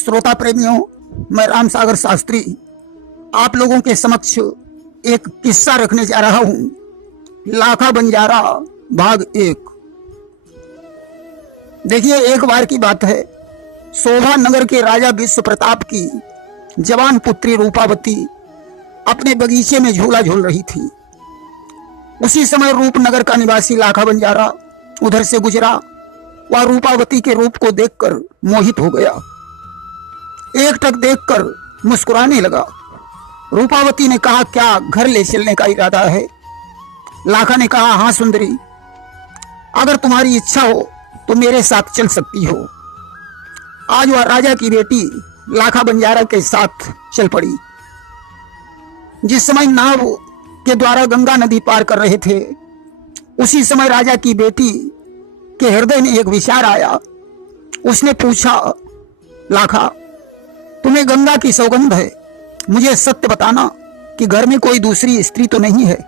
श्रोता प्रेमियों, मैं राम सागर शास्त्री आप लोगों के समक्ष एक किस्सा रखने जा रहा हूं। लाखा बंजारा भाग 1। देखिए, एक बार की बात है। शोभा नगर के राजा विश्व प्रताप की जवान पुत्री रूपावती अपने बगीचे में झूला झूल रही थी। उसी समय रूपनगर का निवासी लाखा बंजारा उधर से गुजरा। वह रूपावती के रूप को देखकर मोहित हो गया। एकटक देखकर मुस्कुराने लगा। रूपावती ने कहा, क्या घर ले चलने का इरादा है? लाखा ने कहा, हाँ सुंदरी, अगर तुम्हारी इच्छा हो तो मेरे साथ चल सकती हो। आज वह राजा की बेटी लाखा बंजारा के साथ चल पड़ी। जिस समय नाव के द्वारा गंगा नदी पार कर रहे थे, उसी समय राजा की बेटी के हृदय में एक विचार आया। उसने पूछा, लाखा, तुम्हें गंगा की सौगंध है, मुझे सत्य बताना कि घर में कोई दूसरी स्त्री तो नहीं है?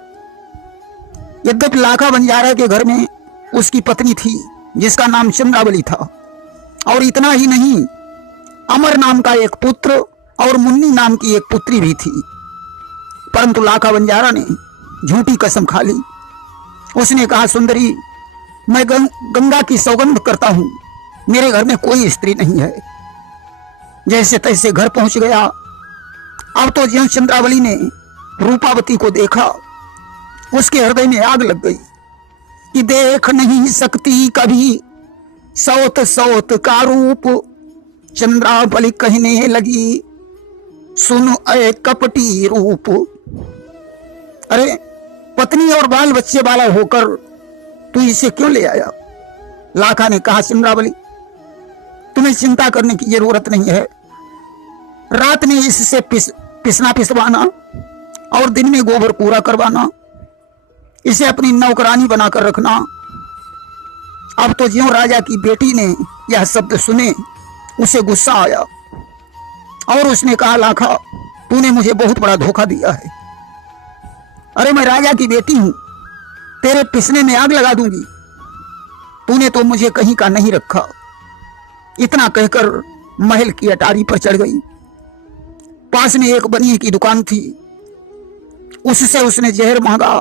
यद्यपि लाखा बंजारा के घर में उसकी पत्नी थी जिसका नाम चंद्रावली था, और इतना ही नहीं, अमर नाम का एक पुत्र और मुन्नी नाम की एक पुत्री भी थी। परंतु लाखा बंजारा ने झूठी कसम खा ली। उसने कहा, सुंदरी, मैं गंगा की सौगंध करता हूं, मेरे घर में कोई स्त्री नहीं है। जैसे तैसे घर पहुंच गया। अब तो ज्यों चंद्रावली ने रूपावती को देखा, उसके हृदय में आग लग गई कि देख नहीं सकती कभी सौत सौत का रूप। चंद्रावली कहने लगी, सुन ए कपटी रूप। अरे, पत्नी और बाल बच्चे वाला होकर तू इसे क्यों ले आया? लाखा ने कहा, चंद्रावली, तुम्हें चिंता करने की जरूरत नहीं है। रात में इससे पिसना पिसवाना और दिन में गोबर पूरा करवाना, इसे अपनी नौकरानी बनाकर रखना। अब तो ज्यों राजा की बेटी ने यह शब्द सुने, उसे गुस्सा आया और उसने कहा, लाखा, तूने मुझे बहुत बड़ा धोखा दिया है। अरे, मैं राजा की बेटी हूं, तेरे पिसने में आग लगा दूंगी। तूने तो मुझे कहीं का नहीं रखा। इतना कहकर महल की अटारी पर चढ़ गई। पास में एक बनिए की दुकान थी, उससे उसने जहर मांगा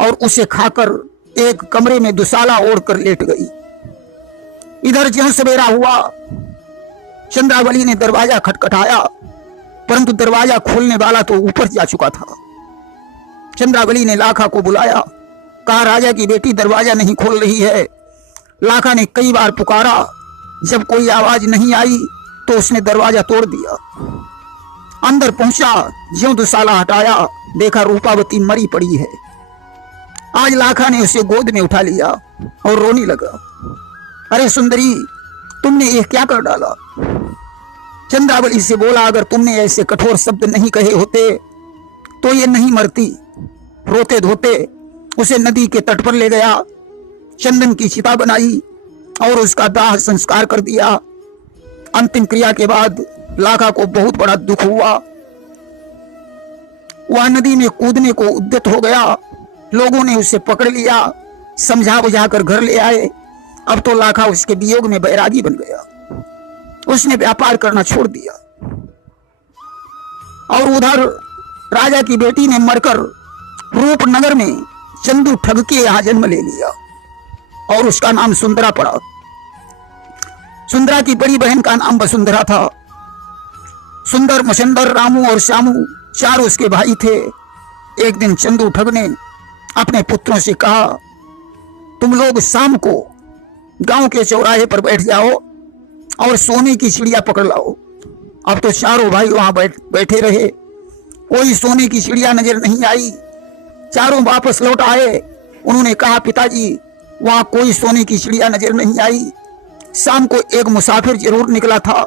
और उसे खाकर एक कमरे में दुसाला ओढ़कर लेट गई। इधर ज्यों सवेरा हुआ, चंद्रावली ने दरवाजा खटखटाया, परंतु दरवाजा खोलने वाला तो ऊपर जा चुका था। चंद्रावली ने लाखा को बुलाया, कहा, राजा की बेटी दरवाजा नहीं खोल रही है। लाखा ने कई बार पुकारा। जब कोई आवाज नहीं आई तो उसने दरवाजा तोड़ दिया। अंदर पहुंचा, ज्यों दुसाला हटाया, देखा रूपावती मरी पड़ी है। आज लाखा ने उसे गोद में उठा लिया और रोने लगा। अरे सुंदरी, तुमने यह क्या कर डाला? चंद्रावली से बोला, अगर तुमने ऐसे कठोर शब्द नहीं कहे होते तो ये नहीं मरती। रोते धोते उसे नदी के तट पर ले गया, चंदन की चिता बनाई और उसका दाह संस्कार कर दिया। अंतिम क्रिया के बाद लाखा को बहुत बड़ा दुख हुआ। वह नदी में कूदने को उद्यत हो गया। लोगों ने उसे पकड़ लिया, समझा बुझाकर घर ले आए। अब तो लाखा उसके वियोग में बैरागी बन गया। उसने व्यापार करना छोड़ दिया और उधर राजा की बेटी ने मरकर रूपनगर में चंदू ठग के यहां जन्म ले लिया और उसका नाम सुंदरा पड़ा। सुंदरा की बड़ी बहन का नाम वसुंधरा था। सुंदर, मुशंदर, रामू और श्यामू चार उसके भाई थे। एक दिन चंदू ठग ने अपने पुत्रों से कहा, तुम लोग शाम को गांव के चौराहे पर बैठ जाओ और सोने की चिड़िया पकड़ लाओ। अब तो चारों भाई वहां बैठे रहे। कोई सोने की चिड़िया नजर नहीं आई। चारों वापस लौट आए। उन्होंने कहा, पिताजी, वहां कोई सोने की चिड़िया नजर नहीं आई। शाम को एक मुसाफिर जरूर निकला था।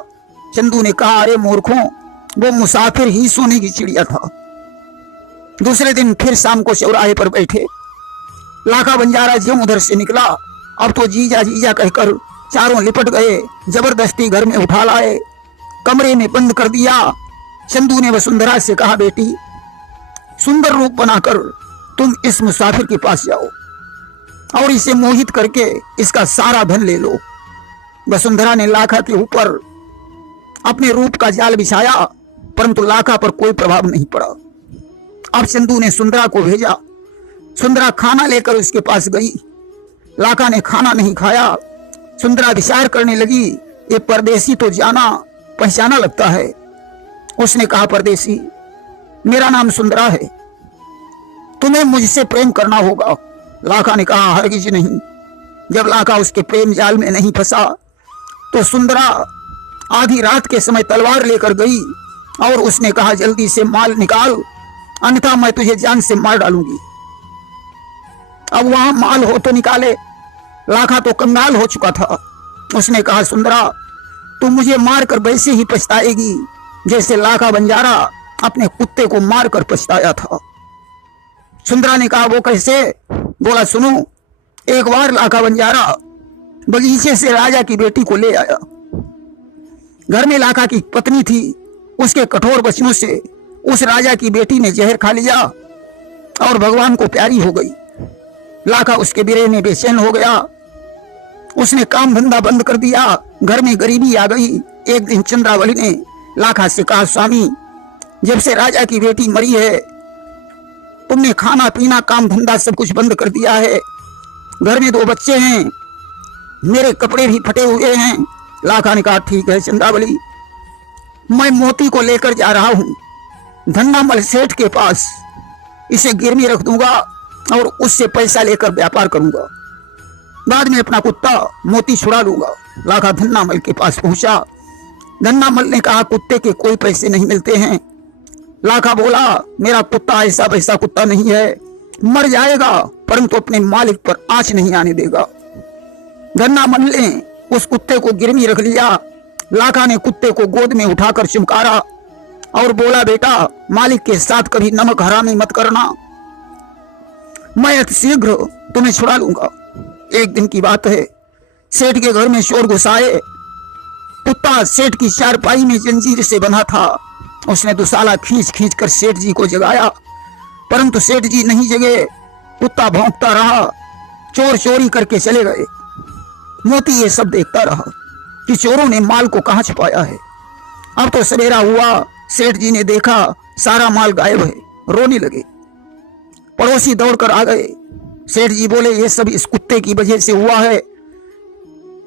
चंदू ने कहा, अरे मूर्खों, वो मुसाफिर ही सोने की चिड़िया था। दूसरे दिन फिर शाम को चौराहे पर बैठे। लाखा बंजारा ज्यों उधर से निकला, अब तो जीजा जीजा कहकर चारों लिपट गए। जबरदस्ती घर में उठा लाए, कमरे में बंद कर दिया। चंदू ने वसुंधरा से कहा, बेटी, सुंदर रूप बनाकर तुम इस मुसाफिर के पास जाओ और इसे मोहित करके इसका सारा धन ले लो। वसुंधरा ने लाखा के ऊपर अपने रूप का जाल बिछाया, परंतु लाखा पर कोई प्रभाव नहीं पड़ा। अब चंदू ने सुंदरा को भेजा। सुंदरा खाना लेकर उसके पास गई। लाखा ने खाना नहीं खाया। सुंदरा विचार करने लगी, ये परदेसी तो जाना पहचाना लगता है। उसने कहा, परदेसी, मेरा नाम सुंदरा है, तुम्हें मुझसे प्रेम करना होगा। लाखा ने कहा, हरगिज नहीं। जब लाखा उसके प्रेम जाल में नहीं फंसा तो सुंदरा आधी रात के समय तलवार लेकर गई और उसने कहा, जल्दी से माल निकाल, अन्यथा मैं तुझे जान से मार डालूंगी। अब वहां माल हो तो निकाले। लाखा तो कंगाल हो चुका था। उसने कहा, सुंदरा, तू मुझे मारकर वैसे ही पछताएगी जैसे लाखा बंजारा अपने कुत्ते को मारकर पछताया था। सुंदरा ने कहा, वो कैसे? बोला, सुनो। एक बार लाखा बंजारा बगीचे से राजा की बेटी को ले आया। घर में लाखा की पत्नी थी। उसके कठोर वचनों से उस राजा की बेटी ने जहर खा लिया और भगवान को प्यारी हो गई। लाखा उसके बिरह में बेचैन हो गया। उसने काम धंधा बंद कर दिया। घर में गरीबी आ गई। एक दिन चंद्रावली ने लाखा से कहा, स्वामी, जब से राजा की बेटी मरी है तुमने खाना पीना काम धंधा सब कुछ बंद कर दिया है। घर में 2 बच्चे हैं, मेरे कपड़े भी फटे हुए हैं। लाखा ने कहा, ठीक है चंद्रावली, मैं मोती को लेकर जा रहा हूं धन्नामल सेठ के पास। इसे गिरवी रख दूंगा और उससे पैसा लेकर व्यापार करूंगा। बाद में अपना कुत्ता मोती छुड़ा लूंगा। लाखा धन्नामल के पास पहुंचा। धन्नामल ने कहा, कुत्ते के कोई पैसे नहीं मिलते हैं। लाखा बोला, मेरा कुत्ता ऐसा वैसा कुत्ता नहीं है, मर जाएगा परंतु अपने मालिक पर आंच नहीं आने देगा। धन्नामल ने उस कुत्ते को गिरवी रख लिया। लाखा ने कुत्ते को गोद में उठाकर चुमकारा और बोला, बेटा, मालिक के साथ कभी नमक हरामी मत करना, मैं अति शीघ्र तुम्हें छुड़ा लूंगा। एक दिन की बात है, सेठ के घर में शोर घुसाए। कुत्ता सेठ की चारपाई में जंजीर से बंधा था। उसने दुसाला खींच खींच कर सेठ जी को जगाया, परंतु सेठ जी नहीं जगे। कुत्ता भौंकता रहा। चोर चोरी करके चले गए। मोती ये सब देखता रहा कि चोरों ने माल को कहां छुपाया है। अब तो सवेरा हुआ। सेठ जी ने देखा सारा माल गायब है। रोने लगे। पड़ोसी दौड़कर आ गए। सेठ जी बोले, ये सब इस कुत्ते की वजह से हुआ है।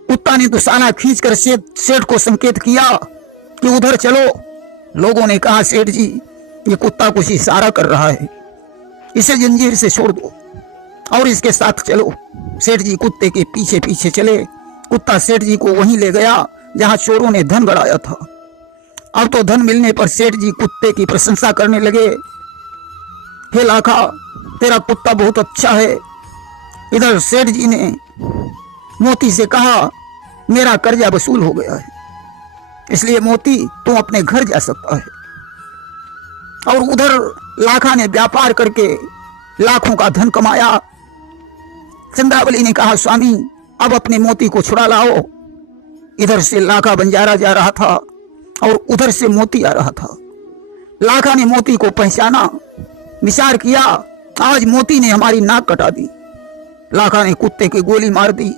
कुत्ता ने दुसाला खींचकर सेठ को संकेत किया कि उधर चलो। लोगों ने कहा, सेठ जी, ये कुत्ता कुछ इशारा कर रहा है, इसे जंजीर से छोड़ दो और इसके साथ चलो। सेठ जी कुत्ते के पीछे पीछे चले। कुत्ता सेठ जी को वहीं ले गया जहां चोरों ने धन गड़ाया था। अब तो धन मिलने पर सेठ जी कुत्ते की प्रशंसा करने लगे। हे लाखा, तेरा कुत्ता बहुत अच्छा है। इधर सेठ जी ने मोती से कहा, मेरा कर्जा वसूल हो गया है, इसलिए मोती तू अपने घर जा सकता है। और उधर लाखा ने व्यापार करके लाखों का धन कमाया। चंद्रावली ने कहा, स्वामी, अब अपने मोती को छुड़ा लाओ। इधर से लाखा बंजारा जा रहा था और उधर से मोती आ रहा था। लाखा ने मोती को पहचाना। विचार किया, आज मोती ने हमारी नाक कटा दी। लाखा ने कुत्ते की गोली मार दी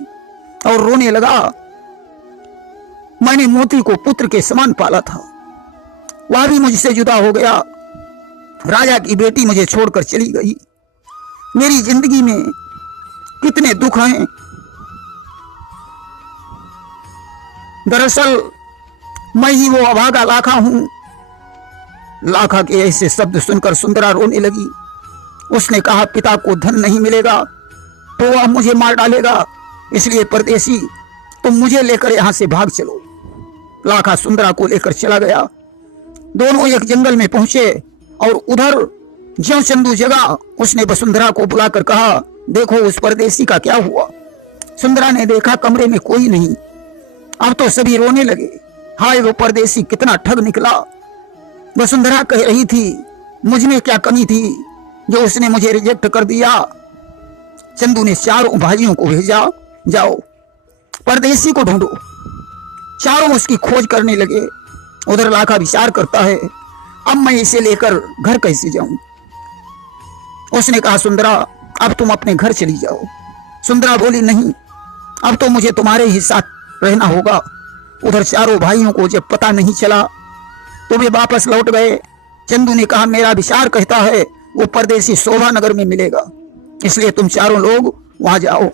और रोने लगा, मैंने मोती को पुत्र के समान पाला था, वह भी मुझसे जुदा हो गया। राजा की बेटी मुझे छोड़कर चली गई। मेरी जिंदगी में कितने दुख हैं। दरअसल मैं ही वो अभागा लाखा हूं। लाखा के ऐसे शब्द सुनकर सुंदरा रोने लगी। उसने कहा, पिता को धन नहीं मिलेगा तो वह मुझे मार डालेगा, इसलिए परदेसी तुम मुझे लेकर यहां से भाग चलो। लाखा सुंदरा को लेकर चला गया। दोनों एक जंगल में पहुंचे और उधर ज्यों चंदू जगा, उसने वसुंधरा को बुलाकर कहा, देखो उस परदेसी का क्या हुआ। सुंदरा ने देखा कमरे में कोई नहीं। अब तो सभी रोने लगे, हाय वो परदेसी कितना ठग निकला। वसुंधरा कह रही थी, मुझ में क्या कमी थी जो उसने मुझे रिजेक्ट कर दिया। चंदू ने चारों भाइयों को भेजा, जाओ परदेसी को ढूंढो। चारों उसकी खोज करने लगे। उधर लाखा विचार करता है, अब मैं इसे लेकर घर कैसे जाऊं। उसने कहा, सुंदरा अब तुम अपने घर चली जाओ। सुंदरा बोली, नहीं, अब तो मुझे तुम्हारे ही साथ रहना होगा। उधर चारों भाइयों को जब पता नहीं चला तो वे वापस लौट गए। चंदू ने कहा, मेरा विचार कहता है वो परदेसी शोभा नगर में मिलेगा, इसलिए तुम चारों लोग वहां जाओ।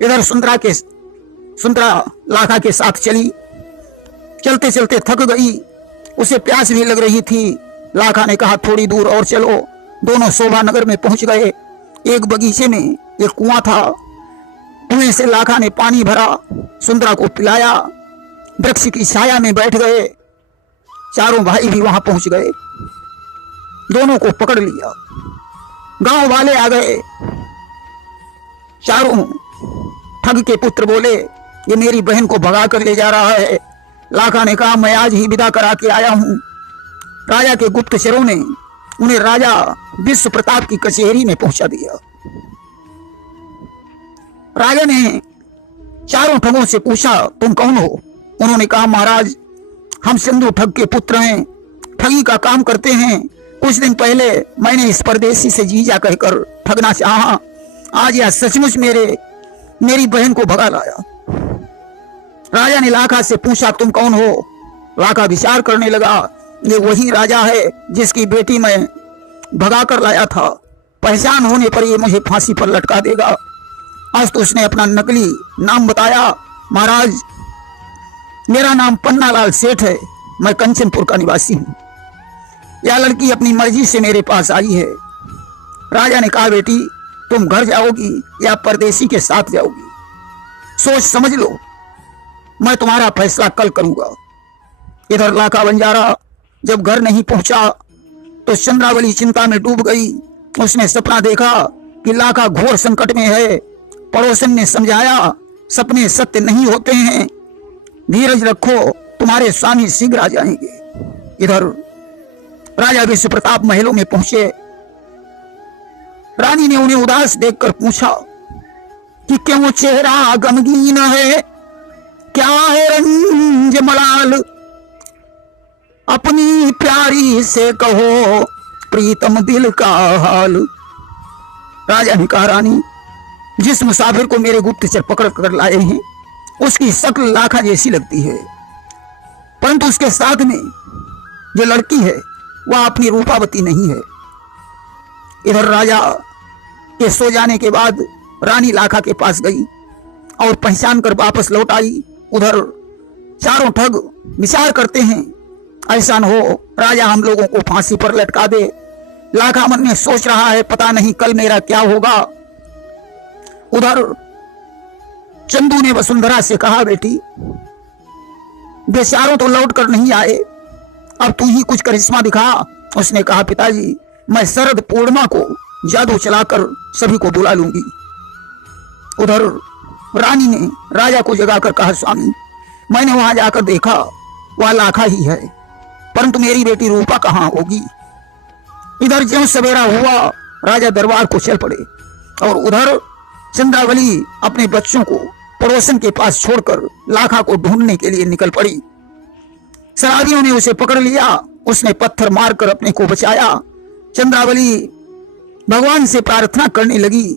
इधर सुंदरा लाखा के साथ चली। चलते चलते थक गई, उसे प्यास भी लग रही थी। लाखा ने कहा, थोड़ी दूर और चलो। दोनों शोभा नगर में पहुंच गए। एक बगीचे में एक कुआं था, कुएं से लाखा ने पानी भरा, सुंदरा को पिलाया, वृक्ष की छाया में बैठ गए। चारों भाई भी वहां पहुंच गए, दोनों को पकड़ लिया। गांव वाले आ गए। चारों ठग के पुत्र बोले, ये मेरी बहन को भगा कर ले जा रहा है। लाखा ने कहा, मैं आज ही विदा करा के आया हूं। राजा के गुप्तचरों ने उन्हें राजा विश्व प्रताप की कचहरी में पहुंचा दिया। राजा ने चारों ठगों से पूछा, तुम कौन हो? उन्होंने कहा, महाराज हम सिंधु ठग के पुत्र हैं, ठगी का काम करते हैं। कुछ दिन पहले मैंने इस परदेसी से जीजा कहकर ठगना चाहा, आज यह सचमुच मेरी बहन को भगा लाया। राजा ने लाखा से पूछा, तुम कौन हो? लाखा विचार करने लगा, ये वही राजा है जिसकी बेटी मैं भगा कर लाया था। पहचान होने पर ये मुझे फांसी पर लटका देगा। आज तो उसने अपना नकली नाम बताया, महाराज मेरा नाम पन्नालाल सेठ है, मैं कंचनपुर का निवासी हूं। यह लड़की अपनी मर्जी से मेरे पास आई है। राजा ने कहा, बेटी तुम घर जाओगी या परदेसी के साथ जाओगी, सोच समझ लो, मैं तुम्हारा फैसला कल करूंगा। इधर लाखा बंजारा जब घर नहीं पहुंचा तो चंद्रावली चिंता में डूब गई। उसने सपना देखा कि लाखा घोर संकट में है। पड़ोसन ने समझाया, सपने सत्य नहीं होते हैं, धीरज रखो, तुम्हारे स्वामी शीघ्र आ जाएंगे। इधर राजा विश्व प्रताप महलों में पहुंचे। रानी ने उन्हें उदास देखकर पूछा कि क्यों चेहरा गमगीन है, क्या है रंज मलाल? अपनी प्यारी से कहो प्रीतम दिल का हाल। राजा ने कहा, रानी जिस मुसाफिर को मेरे गुप्तचर पकड़ कर लाए हैं उसकी शक्ल लाखा जैसी लगती है, परंतु उसके साथ में जो लड़की है वह अपनी रूपावती नहीं है। इधर राजा के सो जाने के बाद रानी लाखा के पास गई और पहचान कर वापस लौट आई। उधर चारों ठग विचार करते हैं, ऐसा न हो राजा हम लोगों को फांसी पर लटका दे। लाखा मन में सोच रहा है, पता नहीं कल मेरा क्या होगा। उधर चंदू ने वसुंधरा से कहा, बेटी बेचारों तो लौट कर नहीं आए, अब तू ही कुछ करिश्मा दिखा। उसने कहा, पिताजी मैं शरद पूर्णिमा को जादू चलाकर सभी को बुला लूंगी। उधर रानी ने राजा को जगाकर कहा, स्वामी मैंने वहां जाकर देखा वह लाखा ही है, परंतु मेरी बेटी रूपा कहाँ होगी। इधर ज्यों सवेरा हुआ राजा दरबार को चल पड़े और उधर चंद्रावली अपने बच्चों को पड़ोसन के पास छोड़कर लाखा को ढूंढने के लिए निकल पड़ी। शराबियों ने उसे पकड़ लिया, उसने पत्थर मारकर अपने को बचाया। चंद्रावली भगवान से प्रार्थना करने लगी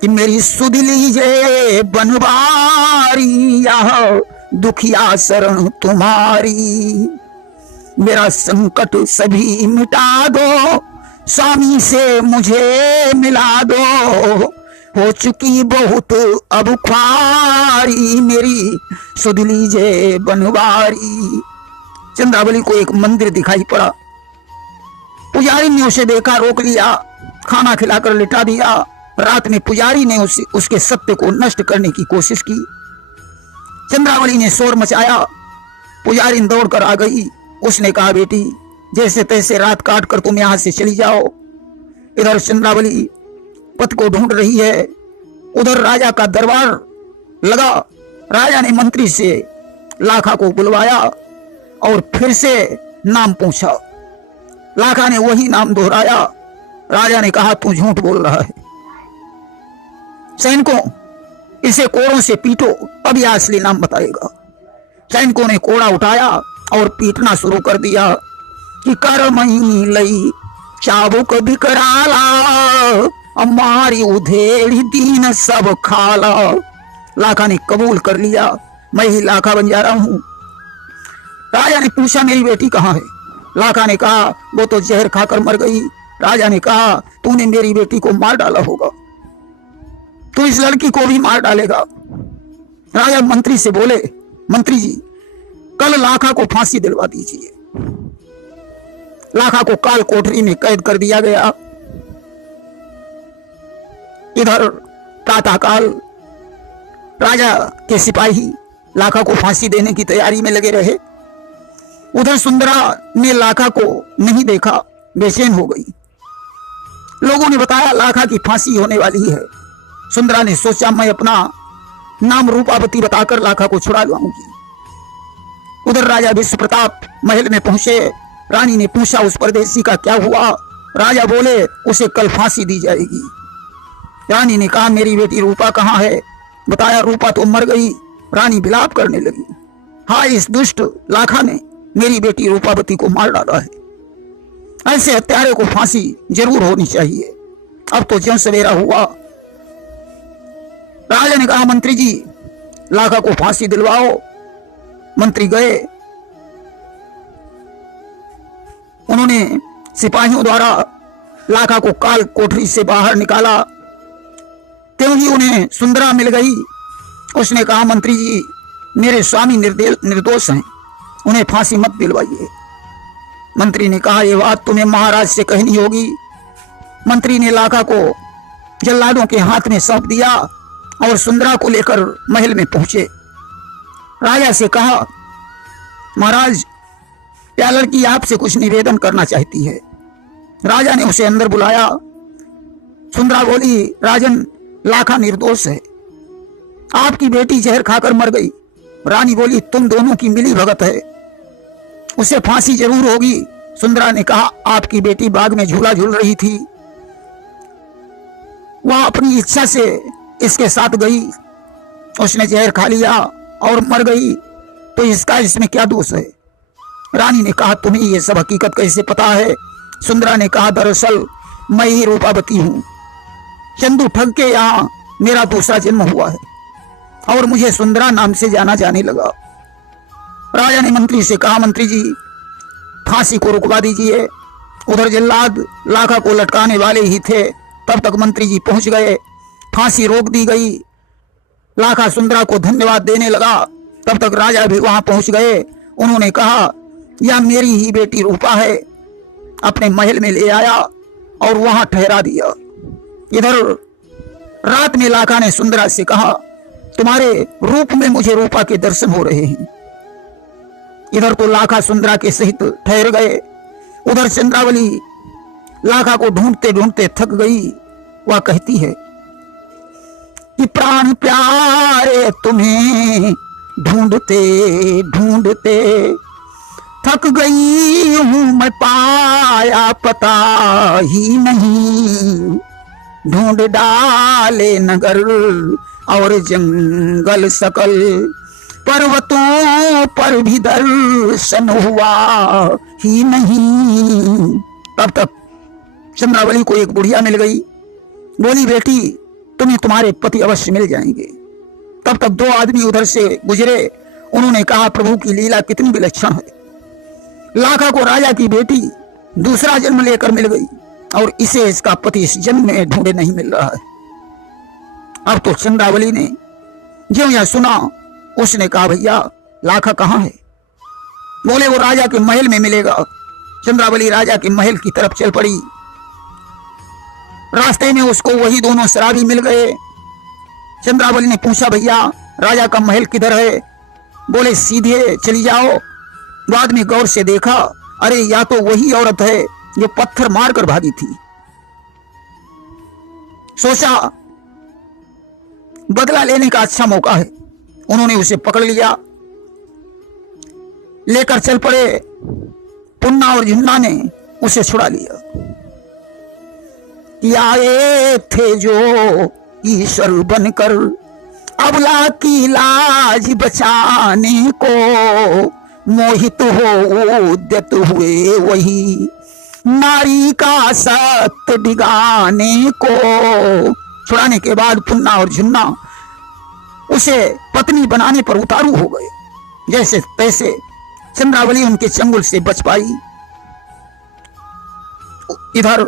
कि मेरी सुध लीजिए बनवारी, यह दुखिया शरण तुम्हारी, मेरा संकट सभी मिटा दो, स्वामी से मुझे मिला दो, हो चुकी बहुत अब ख्वारी, मेरी सुध लीजिए बनवारी। चंद्रावली को एक मंदिर दिखाई पड़ा। पुजारी ने उसे देखा, रोक लिया, खाना खिलाकर लिटा दिया। रात में पुजारी ने उसके सत्य को नष्ट करने की कोशिश की। चंद्रावली ने शोर मचाया, पुजारी दौड़कर आ गई। उसने कहा, बेटी जैसे तैसे रात काट कर तुम यहां से चली जाओ। इधर चंद्रावली पति को ढूंढ रही है, उधर राजा का दरबार लगा। राजा ने मंत्री से लाखा को बुलवाया और फिर से नाम पूछा। लाखा ने वही नाम दोहराया। राजा ने कहा, तू झूठ बोल रहा है, सैनिकों इसे कोड़ों से पीटो, अब यह असली नाम बताएगा। सैनिकों ने कोड़ा उठाया और पीटना शुरू कर दिया कि कर मही लई चाबुक बिकराला, हमारी उधेड़ी दीन सब खाला, लाखा ने कबूल कर लिया, मैं ही लाखा बन जा रहा हूं। राजा ने पूछा मेरी बेटी कहाँ है? लाखा ने कहा वो तो जहर खाकर मर गई। राजा ने कहा तूने मेरी बेटी को मार डाला होगा, तू इस लड़की को भी मार डालेगा। राजा मंत्री से बोले मंत्री जी कल लाखा को फांसी दिलवा दीजिए। लाखा को काल कोठरी में कैद कर दिया गया। इधर प्रातःकाल राजा के सिपाही लाखा को फांसी देने की तैयारी में लगे रहे। उधर सुंदरा ने लाखा को नहीं देखा, बेचैन हो गई। लोगों ने बताया लाखा की फांसी होने वाली है। सुंदरा ने सोचा मैं अपना नाम रूपावती बताकर लाखा को छुड़ा लाऊंगी। उधर राजा विश्व प्रताप महल में पहुंचे। रानी ने पूछा उस परदेसी का क्या हुआ? राजा बोले उसे कल फांसी दी जाएगी। रानी ने कहा मेरी बेटी रूपा कहाँ है? बताया रूपा तो मर गई। रानी विलाप करने लगी, हाय इस दुष्ट लाखा ने मेरी बेटी रूपावती को मार डाला है। ऐसे हत्यारे को फांसी जरूर होनी चाहिए। अब तो ज्यों सवेरा हुआ। राजा ने कहा मंत्री जी लाखा को फांसी दिलवाओ। मंत्री गए। उन्होंने सिपाहियों द्वारा लाखा को काल कोठरी से बाहर निकाला। त्यों ही उन्हें सुंदरा मिल गई। उसने कहा मंत्री जी मेरे स्वामी निर्दोष हैं, उन्हें फांसी मत दिलवाइए। मंत्री ने कहा यह बात तुम्हें महाराज से कहनी होगी। मंत्री ने लाखा को जल्लादों के हाथ में सौंप दिया और सुंदरा को लेकर महल में पहुंचे। राजा से कहा महाराज यह लड़की आपसे कुछ निवेदन करना चाहती है। राजा ने उसे अंदर बुलाया। सुंदरा बोली राजन लाखा निर्दोष है, आपकी बेटी जहर खाकर मर गई। रानी बोली तुम दोनों की मिली भगत है, उसे फांसी जरूर होगी। सुंदरा ने कहा आपकी बेटी बाग में झूला झूल रही थी, वह अपनी इच्छा से इसके साथ गई, उसने जहर खा लिया और मर गई, तो इसका इसमें क्या दोष है? रानी ने कहा तुम्हें यह सब हकीकत कैसे पता है? सुंदरा ने कहा दरअसल मैं ही रूपावती हूं, चंदू ठग के यहाँ मेरा दूसरा जन्म हुआ है और मुझे सुंदरा नाम से जाना जाने लगा। राजा ने मंत्री से कहा मंत्री जी फांसी को रुकवा दीजिए। उधर जल्लाद लाखा को लटकाने वाले ही थे, तब तक मंत्री जी पहुंच गए। फांसी रोक दी गई। लाखा सुंदरा को धन्यवाद देने लगा, तब तक राजा भी वहां पहुंच गए। उन्होंने कहा यह मेरी ही बेटी रूपा है। अपने महल में ले आया और वहां ठहरा दिया। इधर रात में लाखा ने सुंदरा से कहा तुम्हारे रूप में मुझे रूपा के दर्शन हो रहे हैं। इधर तो लाखा सुंदरा के सहित ठहर गए। उधर चंद्रावली लाखा को ढूंढते ढूंढते थक गई। वह कहती है कि प्राण प्यारे तुम्हें ढूंढते ढूंढते थक गई हूं मैं, पाया पता ही नहीं। ढूंढ डाले नगर और जंगल सकल, पर्वतों पर भी दर्शन हुआ ही नहीं। तब तक चंद्रावली को एक बुढ़िया मिल गई। बोली बेटी तुम्हें तुम्हारे पति अवश्य मिल जाएंगे। तब तक दो आदमी उधर से गुजरे। उन्होंने कहा प्रभु की लीला कितनी विलक्षण है। लाखा को राजा की बेटी दूसरा जन्म लेकर मिल गई और इसे इसका पति इस जन्म में ढूंढे नहीं मिल रहा है। अब तो चंद्रावली ने जो यह सुना उसने कहा भैया लाखा कहाँ है? बोले वो राजा के महल में मिलेगा। चंद्रावली राजा के महल की तरफ चल पड़ी। रास्ते में उसको वही दोनों शराबी मिल गए। चंद्रावली ने पूछा भैया राजा का महल किधर है? बोले सीधे चली जाओ। बाद में गौर से देखा अरे या तो वही औरत है जो पत्थर मारकर भागी थी। सोचा बदला लेने का अच्छा मौका है। उन्होंने उसे पकड़ लिया, लेकर चल पड़े। पुन्ना और झुन्ना ने उसे छुड़ा लिया। कि आए थे जो ईश्वर बनकर अबला की लाज बचाने को, मोहित हो उद्यत हुए वही नारी का सत्य डिगाने को। छुड़ाने के बाद पुन्ना और झुन्ना उसे पत्नी बनाने पर उतारू हो गए। जैसे तैसे चंद्रावली उनके चंगुल से बच पाई। इधर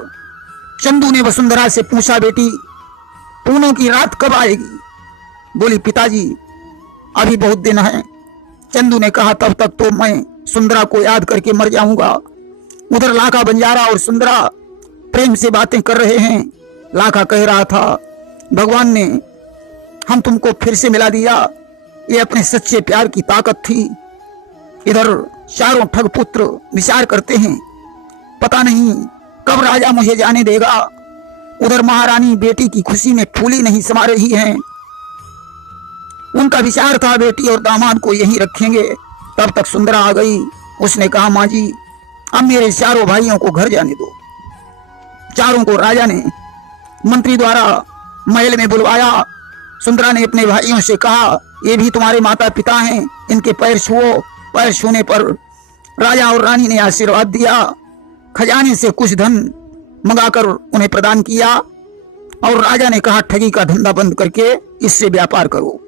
चंदू ने वसुंधरा से पूछा, बेटी पूनों की रात कब आएगी? बोली, पिताजी अभी बहुत दिन है। चंदू ने कहा, तब तक तो मैं सुंदरा को याद करके मर जाऊंगा। उधर लाखा बंजारा और सुंदरा प्रेम से बातें कर रहे हैं। लाखा कह रहा था, भगवान ने हम तुमको फिर से मिला दिया, ये अपने सच्चे प्यार की ताकत थी। इधर चारों ठग पुत्र विचार करते हैं, पता नहीं कब राजा मुझे जाने देगा। उधर महारानी बेटी की खुशी में फूली नहीं समा रही हैं। उनका विचार था बेटी और दामाद को यहीं रखेंगे। तब तक सुंदरा आ गई। उसने कहा, माँ जी अब मेरे चारों भाइयों को घर जाने दो। चारों को राजा ने मंत्री द्वारा महल में बुलवाया। सुंदरा ने अपने भाइयों से कहा, ये भी तुम्हारे माता पिता हैं, इनके पैर छुओ। पैर छूने पर राजा और रानी ने आशीर्वाद दिया। खजाने से कुछ धन मंगाकर उन्हें प्रदान किया और राजा ने कहा, ठगी का धंधा बंद करके इससे व्यापार करो।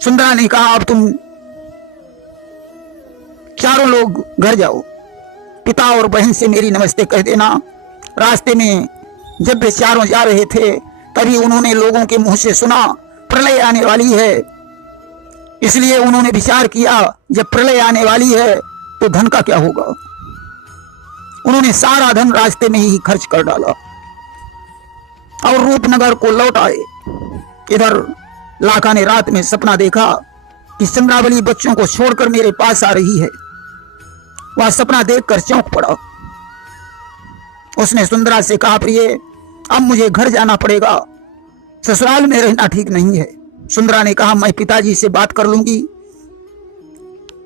सुंदरा ने कहा, अब तुम चारों लोग घर जाओ, पिता और बहन से मेरी नमस्ते कह देना। रास्ते में जब वे चारों जा रहे थे तभी उन्होंने लोगों के मुंह से सुना प्रलय आने वाली है। इसलिए उन्होंने विचार किया, जब प्रलय आने वाली है तो धन का क्या होगा। उन्होंने सारा धन रास्ते में ही खर्च कर डाला और रूपनगर को लौट आए। इधर लाखा ने रात में सपना देखा कि चंद्रावली बच्चों को छोड़कर मेरे पास आ रही है। वह सपना देखकर चौंक पड़ा। उसने सुंदरा से कहा, प्रिय अब मुझे घर जाना पड़ेगा, ससुराल में रहना ठीक नहीं है। सुंदरा ने कहा, मैं पिताजी से बात कर लूंगी।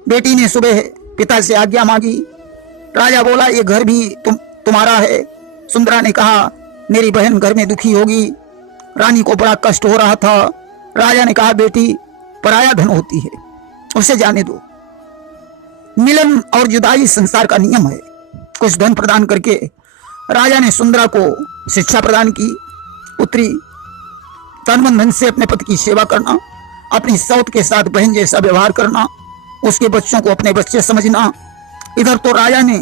बेटी ने सुबह पिता से आज्ञा मांगी। राजा बोला, ये घर भी तुम्हारा है। सुंदरा ने कहा, मेरी बहन घर में दुखी होगी, रानी को बड़ा कष्ट हो रहा था। राजा ने कहा, बेटी पराया धन होती है, उसे जाने दो। मिलन और जुदाई संसार का नियम है। कुछ धन प्रदान करके राजा ने सुंदरा को शिक्षा प्रदान की। पुत्री तन मन धन से अपने पति की सेवा करना, अपनी सौत के साथ बहन जैसा व्यवहार करना, उसके बच्चों को अपने बच्चे समझना। इधर तो राजा ने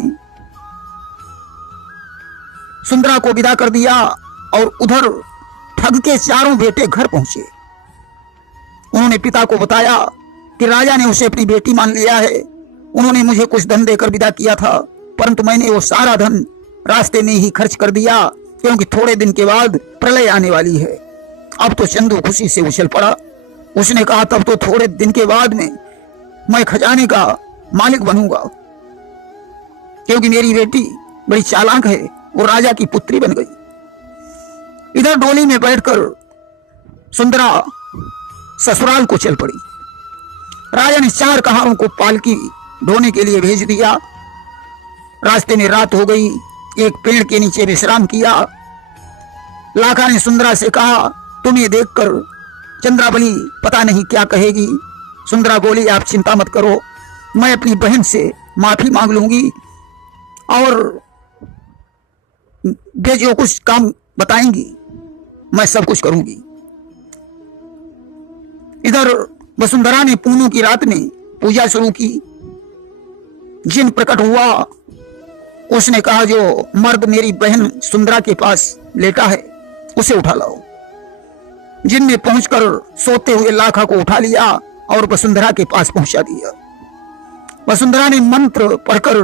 सुंदरा को विदा कर दिया और उधर ठग के चारों बेटे घर पहुंचे। उन्होंने पिता को बताया कि राजा ने उसे अपनी बेटी मान लिया है। उन्होंने मुझे कुछ धन देकर विदा किया था, परंतु मैंने वो सारा धन रास्ते में ही खर्च कर दिया, क्योंकि थोड़े दिन के बाद प्रलय आने वाली है। अब तो चंदू खुशी से उछल पड़ा। उसने कहा, तब तो थोड़े दिन के बाद में मैं खजाने का मालिक बनूंगा, क्योंकि मेरी बेटी बड़ी चालाक है, वो राजा की पुत्री बन गई। इधर डोली में बैठकर सुंदरा ससुराल को चल पड़ी। राजा ने 4 कहारों को पालकी ढोने के लिए भेज दिया। रास्ते में रात हो गई। एक पेड़ के नीचे विश्राम किया। लाखा ने सुंदरा से कहा, तुम्हें देखकर चंद्रावली पता नहीं क्या कहेगी। सुंदरा बोली, आप चिंता मत करो, मैं अपनी बहन से माफी मांग लूंगी और वे जो कुछ काम बताएंगी मैं सब कुछ करूंगी। इधर वसुंधरा ने पूनों की रात में पूजा शुरू की। जिन प्रकट हुआ उसने कहा, जो मर्द मेरी बहन सुंदरा के पास लेटा है उसे उठा लाओ। जिन ने पहुंचकर सोते हुए लाखा को उठा लिया और वसुंधरा के पास पहुंचा दिया। वसुंधरा ने मंत्र पढ़कर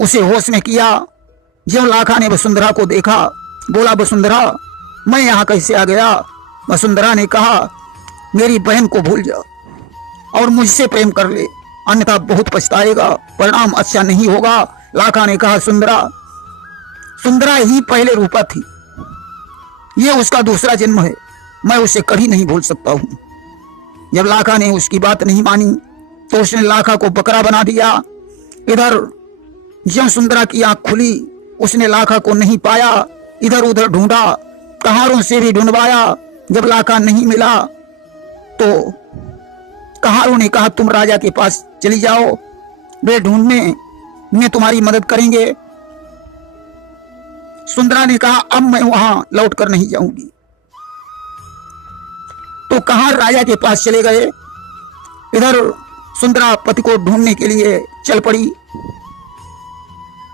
उसे होश में किया। जब लाखा ने वसुंधरा को देखा, बोला, वसुंधरा मैं यहां कैसे आ गया? वसुंधरा ने कहा, मेरी बहन को भूल जा और मुझसे प्रेम कर ले, अन्यथा बहुत पछताएगा, परिणाम अच्छा नहीं होगा। लाखा ने कहा, सुंदरा ही पहले रूपा थी, ये उसका दूसरा जन्म है, मैं उसे कभी नहीं भूल सकता हूं। जब लाखा ने उसकी बात नहीं मानी तो उसने लाखा को बकरा बना दिया। इधर जब सुंदरा की आंख खुली, उसने लाखा को नहीं पाया। इधर उधर ढूंढा, कहारों से भी ढूंढवाया। जब लाखा नहीं मिला तो कहारों ने कहा, तुम राजा के पास चली जाओ, वे ढूंढने में तुम्हारी मदद करेंगे। सुंदरा ने कहा, अब मैं वहां लौट कर नहीं जाऊंगी। तो कहाँ राजा के पास चले गए। इधर सुंदरा पति को ढूंढने के लिए चल पड़ी।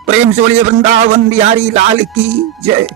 प्रेम से बोलिए वृंदावन बिहारी लाल की जय।